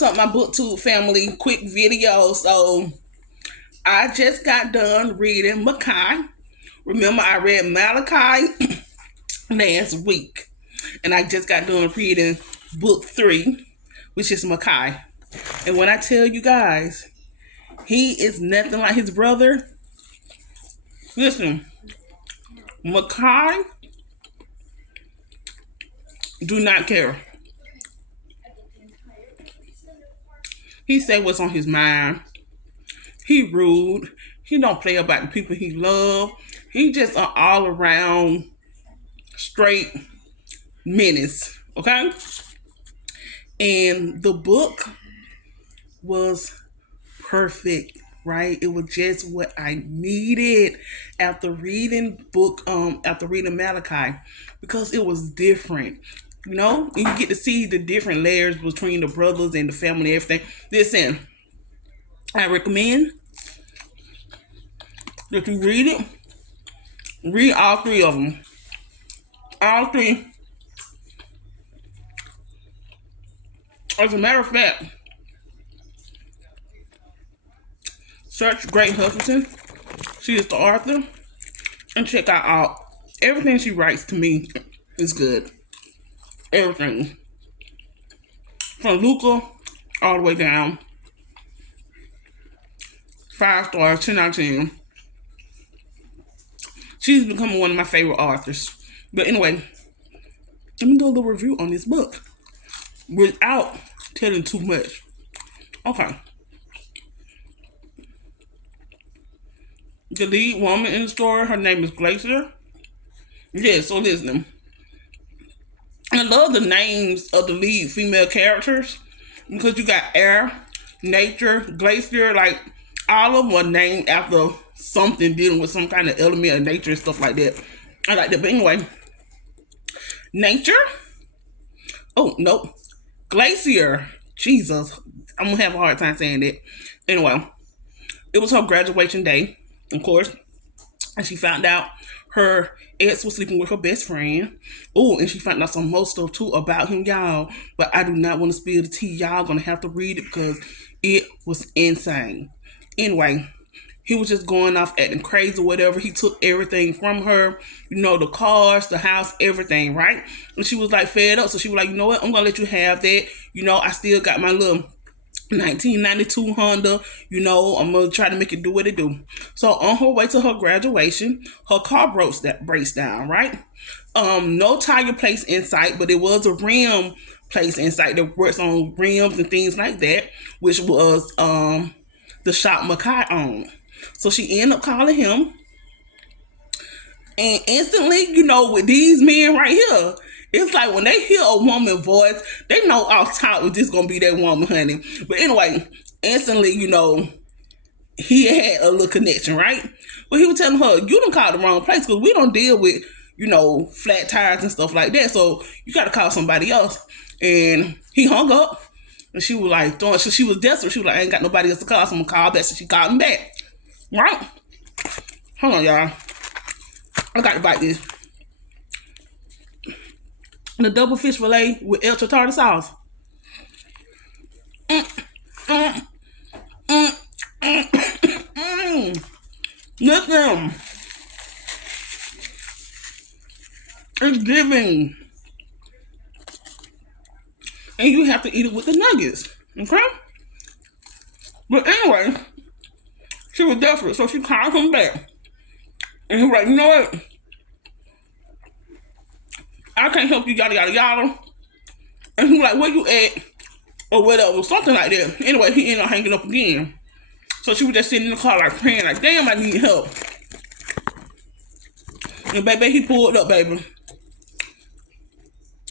what's up, my booktube family? Quick video. So I just got done reading Makai. Remember, I read Malachi last week, and I just got done reading book 3, which is Makai. And when I tell you guys, he is nothing like his brother. Listen, Makai do not care. He say what's on his mind. He rude. He don't play about the people he love. He just an all around straight menace. Okay? And the book was perfect, right? It was just what I needed after reading Malachi, because it was different. You know, and you get to see the different layers between the brothers and the family and everything. Listen, I recommend that you read it. Read all 3 of them. All 3. As a matter of fact, search Great Huffington. She is the author. And check out everything she writes. To me is good. Everything. From Luca all the way down. 5 stars, 10 out of 10. She's becoming one of my favorite authors. But anyway, let me do a little review on this book without telling too much. Okay. The lead woman in the story, her name is Glacier. Yeah, so listen. I love the names of the lead female characters, because you got Air, Nature, Glacier, like all of them are named after something dealing with some kind of element of nature and stuff like that. I like that. But anyway, Nature. Oh, nope. Glacier. Jesus. I'm going to have a hard time saying that. Anyway, it was her graduation day, of course. And she found out her ex was sleeping with her best friend. Oh, and she found out some more stuff too about him, y'all. But I do not want to spill the tea. Y'all gonna have to read it because it was insane. Anyway, he was just going off acting crazy or whatever. He took everything from her, the cars, the house, everything, right? And she was like fed up. So she was like, you know what? I'm gonna let you have that. I still got my little 1992 Honda, I'm gonna try to make it do what it do. So on her way to her graduation, her car breaks down, right? No tire place in sight, but it was a rim place in sight that works on rims and things like that, which was the shop Makai owned. So she ended up calling him, and instantly, with these men right here, it's like when they hear a woman's voice, they know off top this is gonna be that woman, honey. But anyway, instantly, he had a little connection, right? But he was telling her, you don't call the wrong place, because we don't deal with, flat tires and stuff like that. So you gotta call somebody else. And he hung up, and she was like, she was desperate. She was like, I ain't got nobody else to call, so I'm gonna call back. So she called him back. Right? Hold on, y'all. I got to bite this. The double fish fillet with extra tartar sauce. Listen. It's giving. And you have to eat it with the nuggets. Okay? But anyway, she was desperate, so she called him back. And he was like, you know what? I can't help you, yada, yada, yada. And he was like, where you at? Or whatever, something like that. Anyway, he ended up hanging up again. So she was just sitting in the car like praying, like, damn, I need help. And baby, he pulled up, baby.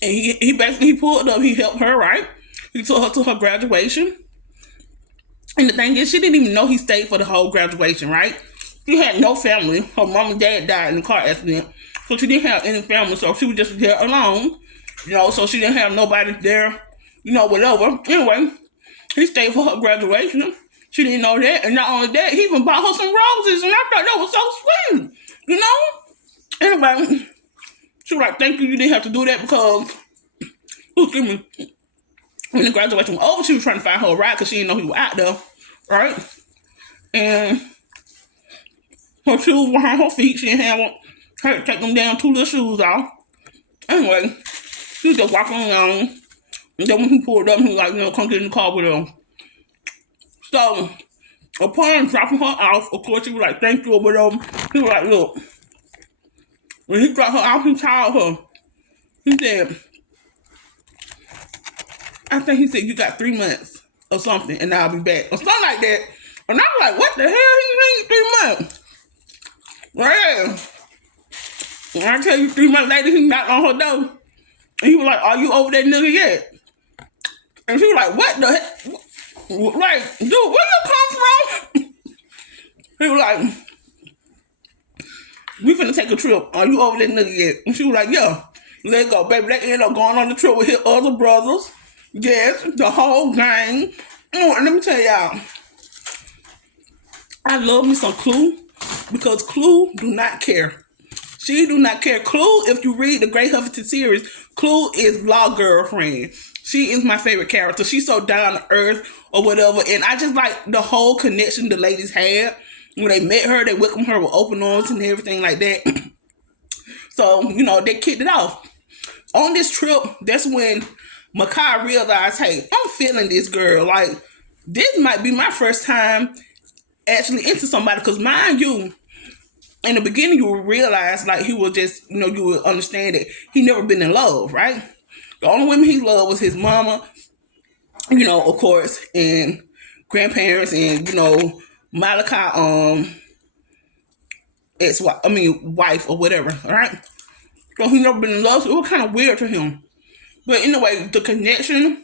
And he basically pulled up, he helped her, right? He took her to her graduation. And the thing is, she didn't even know he stayed for the whole graduation, right? She had no family. Her mom and dad died in the car accident. So she didn't have any family. So she was just there alone. So she didn't have nobody there, whatever. Anyway, he stayed for her graduation. She didn't know that. And not only that, he even bought her some roses. And I thought that was so sweet. Anyway, she was like, thank you. You didn't have to do that because, excuse me. When the graduation was over, she was trying to find her a ride because she didn't know he was out there, right? And her shoes behind her feet. She didn't have her to take them down 2 little shoes off. Anyway, she was just walking along. And then when he pulled up, he was like, come get in the car with her. So, upon dropping her off, of course, she was like, thank you or whatever. He was like, look. When he dropped her off, he called her. He said, I think he said, you got 3 months or something, and I'll be back. Or something like that. And I was like, what the hell he mean 3 months? Well, when I tell you 3 months later, he knocked on her door. And he was like, are you over that nigga yet? And she was like, what the heck? Like, dude, where you come from? He was like, we finna take a trip. Are you over that nigga yet? And she was like, yeah. Let's go, baby. They ended up going on the trip with his other brothers. Yes, the whole gang. And let me tell y'all, I love me some Clue because Clue do not care. She do not care. Clue, if you read the Great Huffington series, Clue is Law Girlfriend. She is my favorite character. She's so down to earth or whatever. And I just like the whole connection the ladies had. When they met her, they welcomed her with open arms and everything like that. So, they kicked it off. On this trip, that's when Makai realized, hey, I'm feeling this girl. Like, this might be my first time actually into somebody. Because mind you, in the beginning, you would realize, like, he would just, you would understand that he never been in love, right? The only women he loved was his mama, of course, and grandparents, and, Malachi, wife or whatever, all right? So he never been in love, so it was kind of weird to him. But anyway, the connection,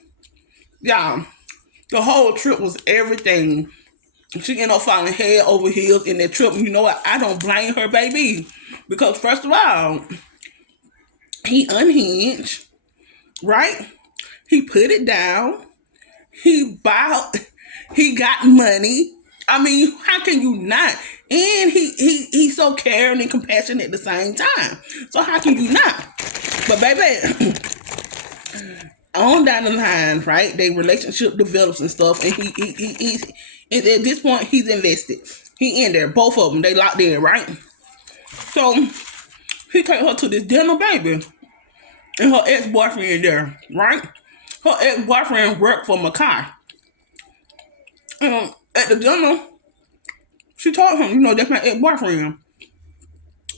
yeah, the whole trip was everything. She ended up falling head over heels in that trip. And you know what? I don't blame her, baby. Because first of all, he unhinged, right? He put it down. He got money. I mean, how can you not? And he's so caring and compassionate at the same time. So how can you not? But baby, on down the line, right? Their relationship develops and stuff, and he's at this point he's invested. He in there, both of them. They locked in, right? So he take her to this dinner, baby, and her ex-boyfriend there, right? Her ex-boyfriend worked for Makai. At the dinner, she told him, that's my ex-boyfriend.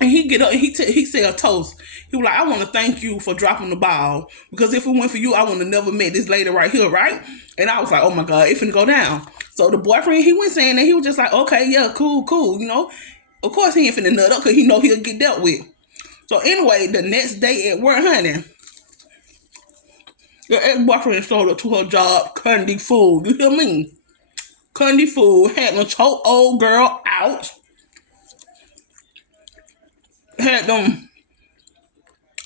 And he get up and he said a toast. He was like, I want to thank you for dropping the ball. Because if it went for you, I would have never met this lady right here, right? And I was like, oh my God, it finna go down. So the boyfriend, he went saying that, he was just like, okay, yeah, cool. Of course he ain't finna nut up because he know he'll get dealt with. So anyway, the next day at work, honey, the ex-boyfriend showed up to her job, cutting the food. You hear me? Cutting the food, had them choke old girl out. Had them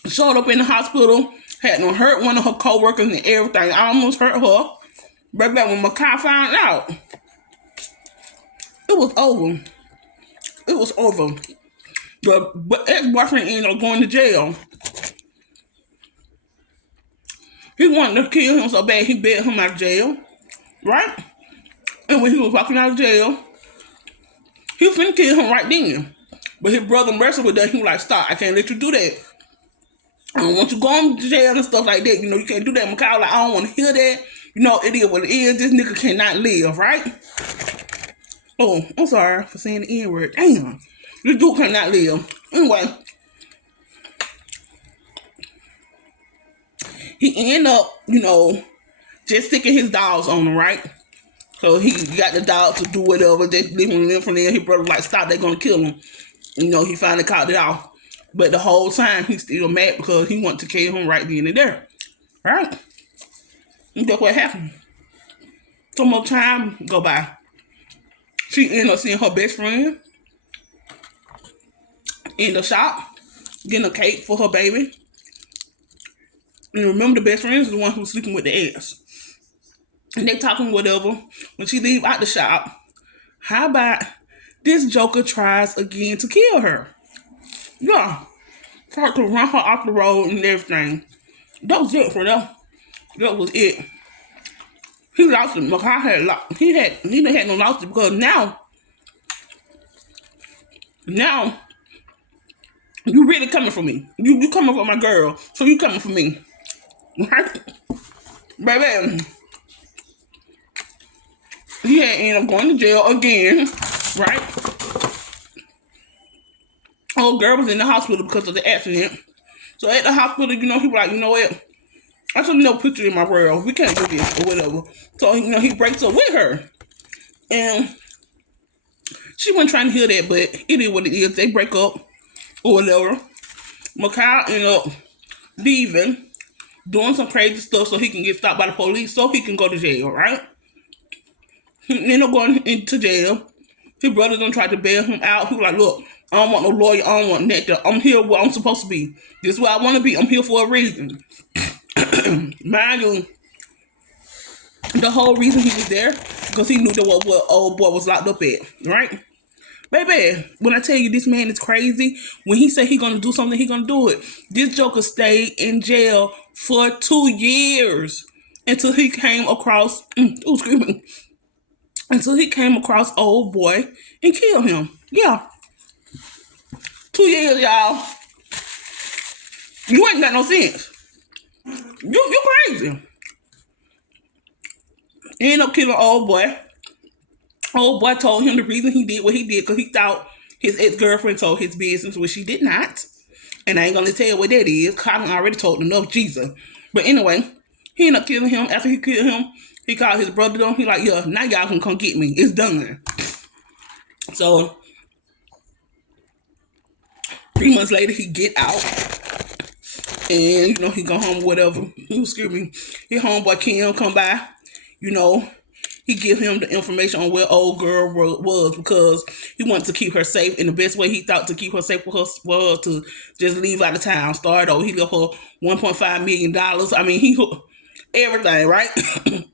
showed up in the hospital, had them hurt one of her co-workers and everything. I almost hurt her. But when Makai found out, it was over. It was over. The ex-boyfriend ended up going to jail. He wanted to kill him so bad he bailed him out of jail. Right? And when he was walking out of jail, he was finna kill him right then. But his brother wrestled with that. He was like, stop, I can't let you do that. I don't want you going to jail and stuff like that. You can't do that. Makai was like, I don't want to hear that. It is what it is. This nigga cannot live, right? Oh, I'm sorry for saying the N-word. Damn. This dude cannot live. Anyway, he ended up, just sticking his dogs on him, right? So he got the dog to do whatever. They leave him from there. His brother was like, stop, they're going to kill him. He finally caught it off. But the whole time, he's still mad because he wanted to kill him right then and there. Right? And that's what happened. Some more time go by. She ended up seeing her best friend in the shop, getting a cake for her baby. And remember, the best friend is the one who's sleeping with the ex. And they talking whatever. When she leave out the shop, how about this joker tries again to kill her? Yeah. Tried to run her off the road and everything. That was it for them. That was it. He lost it. Makai had lost. He didn't have no loss because now you really coming for me. You coming for my girl, so you coming for me, right? Baby, he had ended up going to jail again, right? Old girl was in the hospital because of the accident. So at the hospital, he was like, you know what? I should no picture in my world. We can't do this or whatever. So he breaks up with her, and she wasn't trying to hear that, but it is what it is. They break up or whatever. Makai ended up leaving, doing some crazy stuff so he can get stopped by the police, so he can go to jail, right? He ended up going into jail. His brother done tried to bail him out. He was like, look, I don't want no lawyer. I don't want nothing. I'm here where I'm supposed to be. This is where I want to be. I'm here for a reason. Mind you, the whole reason he was there because he knew that what old boy was locked up at, right? Baby, when I tell you this man is crazy, when he said he gonna do something, he gonna do it. This joker stayed in jail for 2 years until he came across, until he came across old boy and killed him. Yeah, 2 years, y'all. You ain't got no sense. You crazy. He ended up killing old boy. Old boy told him the reason he did what he did because he thought his ex-girlfriend told his business, which she did not. And I ain't gonna tell you what that is. Colin already told enough, Jesus. But anyway, he ended up killing him. After he killed him, he called his brother down. He like, yeah, now y'all can come get me. It's done. So 3 months later, he get out. And, he go home, whatever. Excuse me. His homeboy Kim come by. He give him the information on where old girl was because he wanted to keep her safe. And the best way he thought to keep her safe was to just leave out of town. Start over. He left her $1.5 million. I mean, he everything, right? And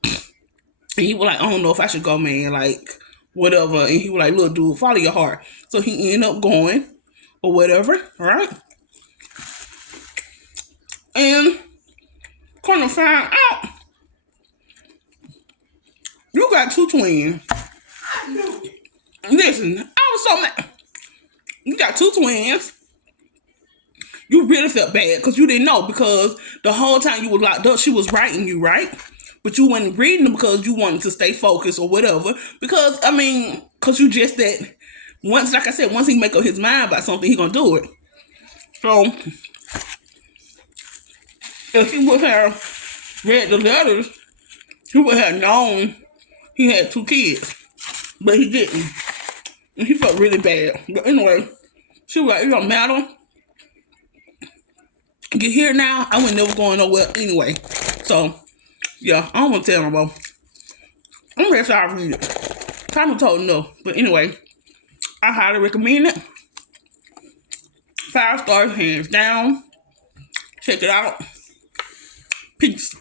he was like, I don't know if I should go, man. Like, whatever. And he was like, look, dude, follow your heart. So he ended up going or whatever, right? And come to find out, you got 2 twins. Listen, I was so mad. You got 2 twins. You really felt bad because you didn't know because the whole time you were locked up, she was writing you, right? But you weren't reading them because you wanted to stay focused or whatever. Because you just that once, like I said, once he make up his mind about something, he gonna do it. So if he would have read the letters, he would have known he had 2 kids. But he didn't. And he felt really bad. But anyway, she was like, it don't matter. Get here now, I wasn't never going nowhere anyway. So, yeah, I don't want to tell no more. I'm ready to read it. Kind of told no. But anyway, I highly recommend it. 5 stars, hands down. Check it out. Peace.